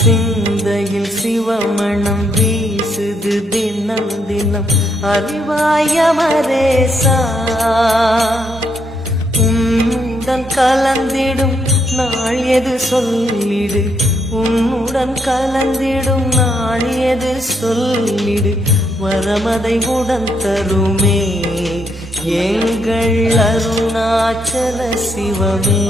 சிந்தையில் சிவமணம் வீசுது தினம் தினம் அறிவாயமரேசா உன்னுடன் கலந்திடும் நாள் எது சொல்லிடு உன்னுடன் கலந்திடும் நாள் எது சொல்லிடு வரமதை உடன் தருமே எங்கள் அருணாச்சல சிவமே